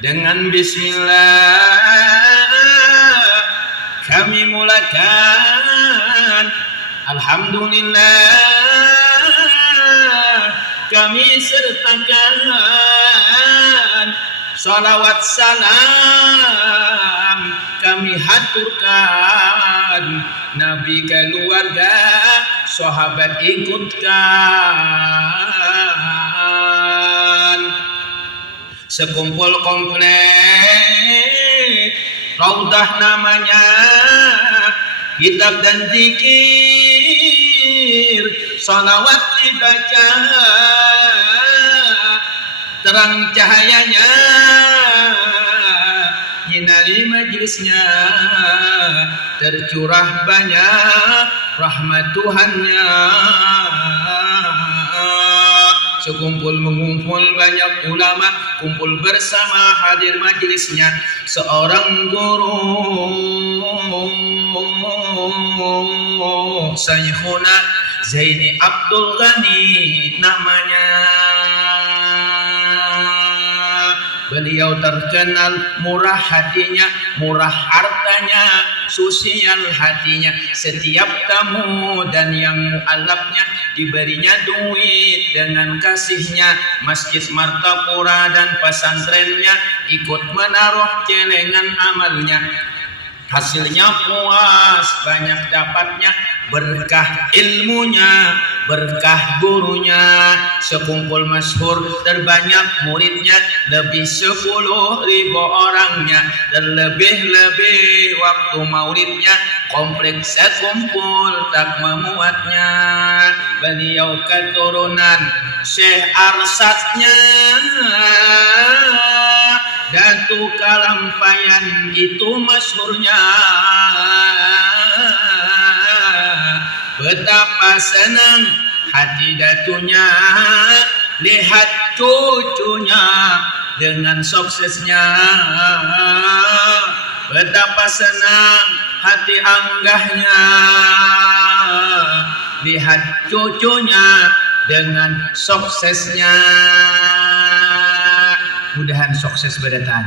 Dengan bismillah kami mulakan. Alhamdulillah kami sertakan. Salawat salam kami haturkan. Nabi keluarga sahabat ikutkan. Sekumpul komplek Raudah namanya, kitab dan zikir, salawat dibaca, terang cahayanya nyinari majelisnya, tercurah banyak rahmat Tuhannya. Sekumpul mengumpul banyak ulama, kumpul bersama hadir majelisnya. Seorang guru Syekhuna Zaini Abdul Ghani namanya. Beliau terkenal murah hatinya, murah hartanya, sosial hatinya. Setiap tamu dan yang mualafnya diberinya duit dengan kasihnya. Masjid Martapura dan pesantrennya ikut menaruh celengan amalnya. Hasilnya puas, banyak dapatnya, berkah ilmunya, berkah gurunya. Sekumpul masyhur terbanyak muridnya, lebih 10.000 orangnya. Terlebih-lebih waktu maulidnya, kompleks sekumpul tak memuatnya. Beliau keturunan Syekh Arsadnya, Datu Kalampayan itu masyhurnya. Betapa senang hati datunya lihat cucunya dengan suksesnya. Betapa senang hati anggahnya lihat cucunya dengan suksesnya. Mudahan sukses berdatang.